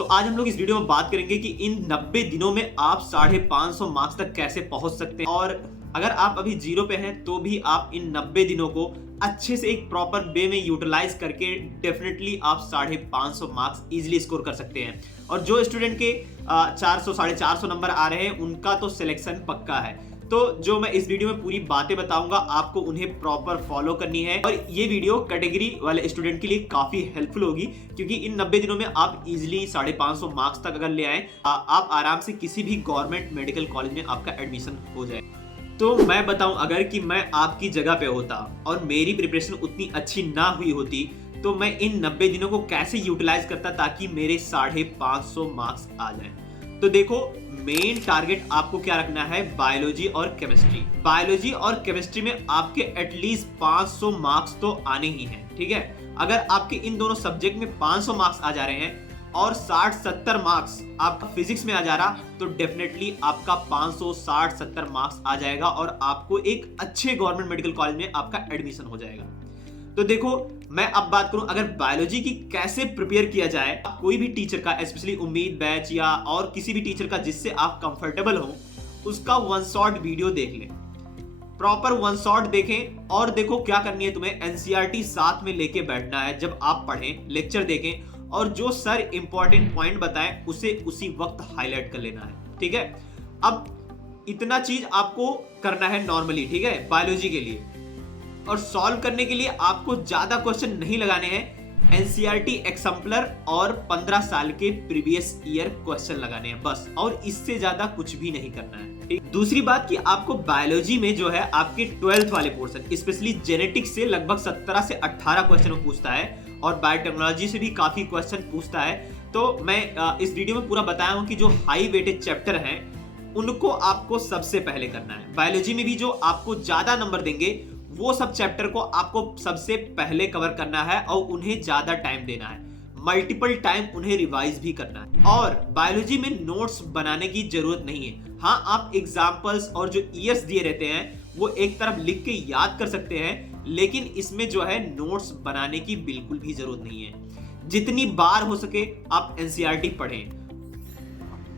तो आज हम लोग इस वीडियो में बात करेंगे कि इन 90 दिनों में आप 550 मार्क्स तक कैसे पहुंच सकते हैं, और अगर आप अभी जीरो पे हैं तो भी आप इन 90 दिनों को अच्छे से एक प्रॉपर वे में यूटिलाइज करके डेफिनेटली आप 550 मार्क्स इजीली स्कोर कर सकते हैं। और जो स्टूडेंट के 400 450 नंबर आ रहे हैं उनका तो सिलेक्शन पक्का है। तो जो मैं इस वीडियो में पूरी बातें बताऊंगा आपको उन्हें प्रॉपर फॉलो करनी है, और ये वीडियो कैटेगरी वाले स्टूडेंट के लिए काफी हेल्पफुल होगी, क्योंकि इन 90 दिनों में आप इजीली 550 मार्क्स तक अगर ले आए आप आराम से किसी भी गवर्नमेंट मेडिकल कॉलेज में आपका एडमिशन हो जाए। तो मैं बताऊं, अगर कि मैं आपकी जगह पे होता और मेरी प्रिपरेशन उतनी अच्छी ना हुई होती तो मैं इन 90 दिनों को कैसे यूटिलाइज करता ताकि मेरे 550 मार्क्स आ जाएं। तो देखो, मेन टारगेट आपको क्या रखना है, बायोलॉजी और केमिस्ट्री। बायोलॉजी और केमिस्ट्री में आपके एटलीस्ट 500 मार्क्स तो आने ही हैं, ठीक है। अगर आपके इन दोनों सब्जेक्ट में 500 मार्क्स आ जा रहे हैं और 60-70 मार्क्स आपका फिजिक्स में आ जा रहा, तो डेफिनेटली आपका 560-70 मार्क्स आ जाएगा और आपको एक अच्छे गवर्नमेंट मेडिकल कॉलेज में आपका एडमिशन हो जाएगा। तो देखो, मैं अब बात करूं अगर बायोलॉजी की कैसे प्रिपेयर किया जाए। कोई भी टीचर का, स्पेशली उम्मीद बैच या और किसी भी टीचर का जिससे आप कंफर्टेबल हो, उसका वन शॉट वीडियो देख लें, प्रॉपर वन शॉट देखें। और देखो क्या करनी है, तुम्हें एनसीईआरटी साथ में लेके बैठना है जब आप पढ़ें, लेक्चर देखें, और जो सर इंपॉर्टेंट पॉइंट बताएं उसे उसी वक्त हाईलाइट कर लेना है, ठीक है। अब इतना चीज आपको करना है नॉर्मली, ठीक है, बायोलॉजी के लिए। और सॉल्व करने के लिए आपको ज्यादा क्वेश्चन नहीं लगाने हैं, एनसीईआरटी एग्जाम्पलर और 15 साल के प्रीवियस ईयर क्वेश्चन लगाने हैं बस, और इससे ज्यादा कुछ भी नहीं करना है, ठीक। दूसरी बात कि आपको बायोलॉजी में जो है आपके 12th वाले पोर्शन, स्पेशली जेनेटिक्स से लगभग 17 से 18 क्वेश्चन पूछता है, और बायोटेक्नोलॉजी से भी काफी क्वेश्चन पूछता है। तो मैं इस वीडियो में पूरा बताया हूं कि जो हाई वेटेड चैप्टर हैं उनको आपको सबसे पहले करना है। बायोलॉजी में भी जो आपको ज्यादा नंबर देंगे वो सब चैप्टर को आपको सबसे पहले कवर करना है और उन्हें ज्यादा टाइम देना है, मल्टीपल टाइम उन्हें रिवाइज भी करना है। और बायोलॉजी में नोट्स बनाने की जरूरत नहीं है। हाँ, आप एग्जाम्पल्स और जो ईयर्स दिए रहते हैं वो एक तरफ लिख के याद कर सकते हैं, लेकिन इसमें जो है नोट्स बनाने की बिल्कुल भी जरूरत नहीं है। जितनी बार हो सके आप एनसीईआरटी पढ़ें।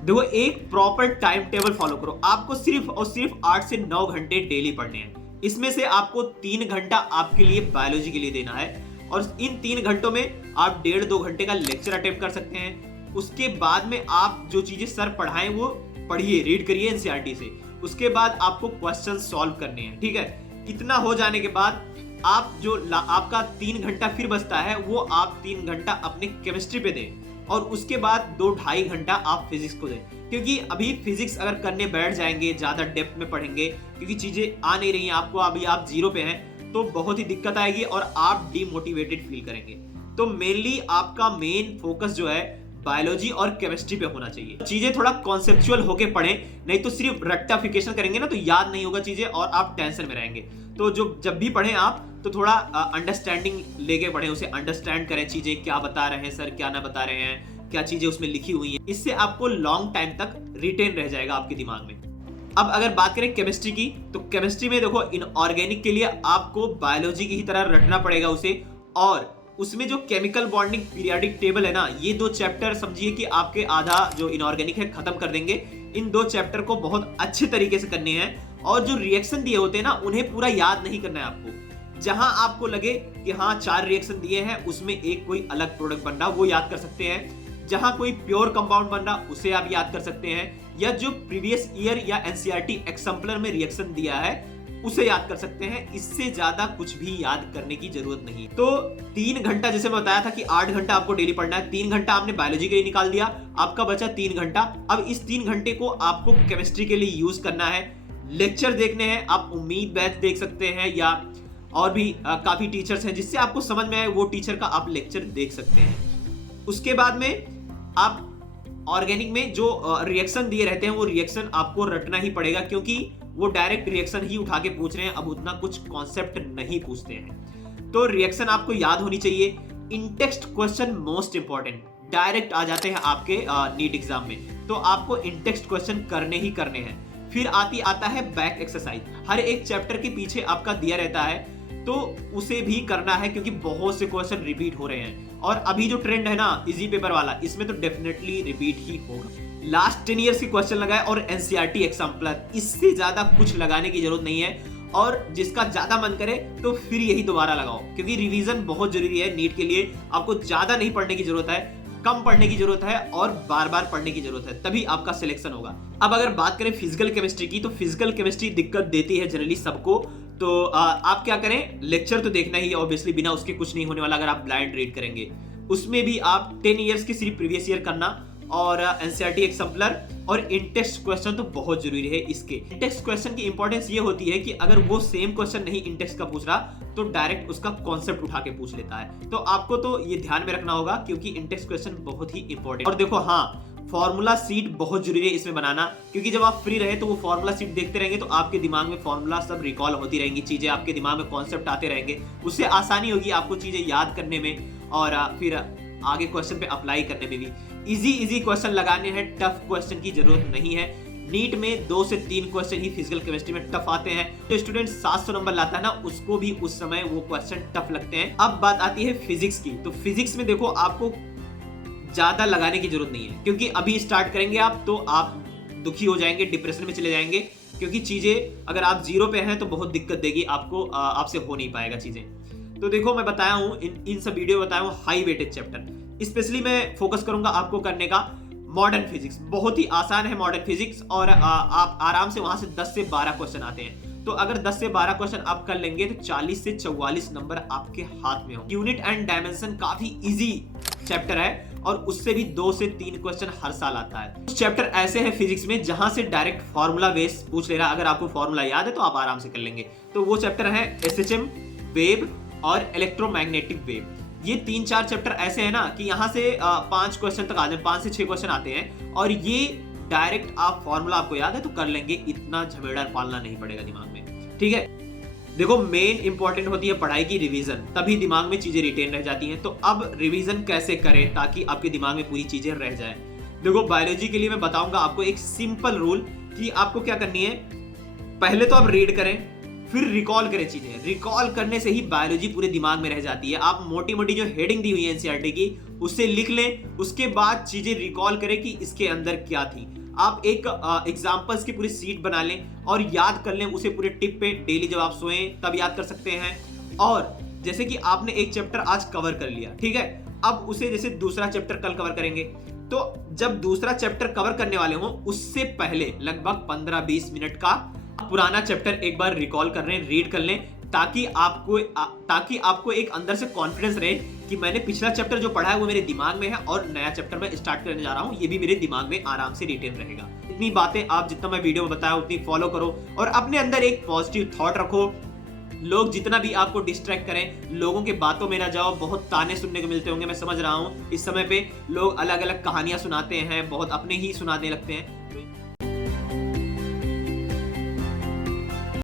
देखो, एक प्रॉपर टाइम टेबल फॉलो करो। आपको सिर्फ और सिर्फ 8 से 9 घंटे डेली पढ़ने हैं। इसमें से आपको 3 घंटा आपके लिए बायोलॉजी के लिए देना है, और इन 3 घंटों में आप 1.5-2 घंटे का लेक्चर अटेम्प्ट कर सकते हैं। उसके बाद में आप जो चीजें सर पढ़ाएं वो पढ़िए, रीड करिए एनसीईआरटी से। उसके बाद आपको क्वेश्चन सॉल्व करने हैं, ठीक है। इतना हो जाने के बाद आप जो आपका 3 घंटा फिर बचता है वो आप 3 घंटा अपने केमिस्ट्री पे दें, और उसके बाद 2-2.5 घंटा आप फिजिक्स को दें। क्योंकि अभी फिजिक्स अगर करने बैठ जाएंगे, ज्यादा डेप्थ में पढ़ेंगे, क्योंकि चीजें आ नहीं रही हैं आपको, अभी आप जीरो पे हैं, तो बहुत ही दिक्कत आएगी और आप डिमोटिवेटेड फील करेंगे। तो मेनली आपका मेन फोकस जो है बायोलॉजी और केमिस्ट्री पे होना चाहिए। चीजें थोड़ा कॉन्सेप्चुअल होके पढ़ें, नहीं तो सिर्फ रट्टाफिकेशन करेंगे ना तो याद नहीं होगा चीजें और आप टेंशन में रहेंगे। तो जो जब भी पढ़ें आप तो थोड़ा अंडरस्टैंडिंग लेके पढ़ें, उसे अंडरस्टैंड करें, चीजें क्या बता रहे हैं सर, क्या ना बता रहे हैं, क्या चीजें उसमें लिखी हुई हैं। इससे आपको लॉन्ग टाइम तक रिटेन रह जाएगा आपके दिमाग में। अब अगर बात करें केमिस्ट्री की, तो केमिस्ट्री में देखो, इनऑर्गेनिक के लिए आपको बायोलॉजी की ही तरह रटना पड़ेगा उसे, और उसमें जो केमिकल बॉन्डिंग पीरियोडिक टेबल है ना, ये 2 चैप्टर समझिए कि आपके आधा जो इनऑर्गेनिक है खत्म कर देंगे। इन 2 चैप्टर को बहुत अच्छे तरीके से करने हैं, और जो रिएक्शन दिए होते हैं ना उन्हें पूरा याद नहीं करना है आपको। जहां आपको लगे कि हाँ 4 रिएक्शन दिए हैं, उसमें एक कोई अलग प्रोडक्ट बन रहा वो याद कर सकते हैं। जहां कोई प्योर कंपाउंड बन रहा उसे आप याद कर सकते हैं, या जो प्रीवियस ईयर या एनसीईआरटी एग्जाम्पलर में रिएक्शन दिया है उसे याद कर सकते हैं। इससे ज्यादा कुछ भी याद करने की जरूरत नहीं। तो 3 घंटा, जैसे मैं बताया था कि 8 घंटा आपको डेली पढ़ना है, 3 घंटा आपने बायोलॉजी के लिए निकाल दिया, आपका बचा 3 घंटा। अब इस 3 घंटे को आपको केमिस्ट्री के लिए यूज करना है। लेक्चर देखने हैं, आप उम्मीद बैच देख सकते हैं, या और भी काफी टीचर्स हैं जिससे आपको समझ में आए वो टीचर का आप लेक्चर देख सकते हैं। उसके बाद में आप ऑर्गेनिक में जो रिएक्शन दिए रहते हैं वो रिएक्शन आपको रटना ही पड़ेगा, क्योंकि वो डायरेक्ट रिएक्शन ही उठा के पूछ रहे हैं, अब उतना कुछ कॉन्सेप्ट नहीं पूछते हैं। तो रिएक्शन आपको याद होनी चाहिए। इन text question most important direct आ जाते हैं आपके नीट एग्जाम में, तो आपको इन टेक्स्ट क्वेश्चन करने ही करने हैं। फिर आता है बैक एक्सरसाइज। हर एक चैप्टर के पीछे आपका दिया रहता है, तो उसे भी करना है, क्योंकि बहुत से क्वेश्चन रिपीट हो रहे हैं और अभी जो ट्रेंड है ना इजी पेपर वाला, इसमें तो डेफिनेटली रिपीट ही होगा। लास्ट 10 इयर्स के क्वेश्चन लगाए और एनसीईआरटी एग्जाम्पलर, इससे ज्यादा कुछ लगाने की जरूरत नहीं है। और जिसका ज्यादा मन करे तो फिर यही दोबारा लगाओ, क्योंकि रिवीजन बहुत जरूरी है नीट के लिए। आपको ज्यादा नहीं पढ़ने की जरूरत है, कम पढ़ने की जरूरत है और बार बार पढ़ने की जरूरत है, तभी आपका सिलेक्शन होगा। अब अगर बात करें फिजिकल केमिस्ट्री की, तो फिजिकल केमिस्ट्री दिक्कत देती है जनरली सबको। तो आप क्या करें, लेक्चर तो देखना ही ऑब्वियसली, बिना उसके कुछ नहीं होने वाला अगर आप ब्लाइंड रीड करेंगे। उसमें भी आप 10 इयर्स की सिर्फ प्रीवियस ईयर करना और एनसीईआरटी एग्जाम्पलर और इन टेक्स्ट क्वेश्चन तो बहुत जरूरी है। इसके इन टेक्स्ट क्वेश्चन की इंपॉर्टेंस ये होती है कि अगर वो सेम क्वेश्चन नहीं इन टेक्स्ट का पूछ रहा तो डायरेक्ट उसका कॉन्सेप्ट उठा के पूछ लेता है। तो आपको तो ये ध्यान में रखना होगा, क्योंकि इन टेक्स्ट क्वेश्चन बहुत ही इंपॉर्टेंट। और देखो हाँ, फॉर्मूला सीट बहुत जरूरी है इसमें बनाना, क्योंकि जब आप फ्री रहे तो वो फॉर्मूला सीट देखते रहेंगे तो आपके दिमाग में फॉर्मूला सब रिकॉल होती रहेंगी, चीजें आपके दिमाग में कॉन्सेप्ट आते रहेंगे, उससे आसानी होगी आपको चीजें याद करने में और फिर आगे क्वेश्चन पे अप्लाई करने में भी। इजी क्वेश्चन लगाने हैं, टफ क्वेश्चन की जरूरत नहीं है। नीट में 2 से 3 क्वेश्चन ही फिजिकल केमिस्ट्री में टफ आते हैं। तो स्टूडेंट 700 नंबर लाता है ना, उसको भी उस समय वो क्वेश्चन टफ लगते हैं। अब बात आती है फिजिक्स की, तो फिजिक्स में देखो आपको ज्यादा लगाने की जरूरत नहीं है, क्योंकि अभी स्टार्ट करेंगे आप तो आप दुखी हो जाएंगे, डिप्रेशन में चले जाएंगे, क्योंकि चीजें अगर आप 0 पे हैं तो बहुत दिक्कत देगी आपको, आपसे हो नहीं पाएगा चीजें। तो देखो मैं बताया हूँ इन सब वीडियो में बताया हूँ हाई वेटेज चैप्टर, स्पेशली मैं फोकस करूंगा आपको करने का मॉडर्न फिजिक्स। बहुत ही आसान है मॉडर्न फिजिक्स और आप आराम से वहां से 10 से 12 क्वेश्चन आते हैं। तो अगर 10 से 12 क्वेश्चन आप कर लेंगे तो 40 से 44 नंबर आपके हाथ में हो। यूनिट एंड डायमेंशन काफी इजी चैप्टर है और उससे भी 2 से 3 क्वेश्चन हर साल आता है। कुछ चैप्टर ऐसे हैं फिजिक्स में जहां से डायरेक्ट फार्मूला बेस पूछ ले रहा है, अगर आपको फार्मूला याद है तो आप आराम से कर लेंगे। तो वो चैप्टर है एसएचएम, वेव और इलेक्ट्रोमैग्नेटिक वेव। ये 3-4 चैप्टर ऐसे हैं ना कि यहाँ से 5 क्वेश्चन तक आ जाए, 5 से 6 क्वेश्चन आते हैं और ये डायरेक्ट आप फॉर्मूला आपको याद है तो कर लेंगे, इतना झमेड़ा पालना नहीं पड़ेगा दिमाग में। ठीक है, देखो मेन इंपॉर्टेंट होती है पढ़ाई की रिवीजन, तभी दिमाग में चीजें रिटेन रह जाती हैं। तो अब रिवीजन कैसे करें ताकि आपके दिमाग में पूरी चीजें रह जाएं। देखो बायोलॉजी के लिए मैं बताऊंगा आपको एक सिंपल रूल कि आपको क्या करनी है। पहले तो आप रीड करें, फिर रिकॉल करें चीजें। रिकॉल करने से ही बायोलॉजी पूरे दिमाग में रह जाती है। आप मोटी मोटी जो हेडिंग दी हुई है एनसीईआरटी की उससे लिख लें, उसके बाद चीजें रिकॉल करें कि इसके अंदर क्या थी। आप एक एग्जांपल्स की पूरी सीट बना लें और याद कर लें उसे पूरे टिप पे। डेली जब आप सोएं तब याद कर सकते हैं। और जैसे कि आपने एक चैप्टर आज कवर कर लिया, ठीक है, अब उसे जैसे दूसरा चैप्टर कल कवर करेंगे, तो जब दूसरा चैप्टर कवर करने वाले हो उससे पहले लगभग 15-20 मिनट का पुराना चैप्टर एक बार रिकॉल कर लें, रीड कर लें, ताकि आपको एक अंदर से कॉन्फिडेंस रहे कि मैंने पिछला चैप्टर जो पढ़ा है वो मेरे दिमाग में है और नया चैप्टर मैं स्टार्ट करने जा रहा हूँ, ये भी मेरे दिमाग में आराम से रिटेन रहेगा। इतनी बातें आप जितना मैं वीडियो में बताया उतनी फॉलो करो और अपने अंदर एक पॉजिटिव थॉट रखो। लोग जितना भी आपको डिस्ट्रैक्ट करें, लोगों के बातों में ना जाओ। बहुत ताने सुनने को मिलते होंगे, मैं समझ रहा हूँ इस समय पे लोग अलग अलग कहानियां सुनाते हैं, बहुत अपने ही सुनाने लगते हैं।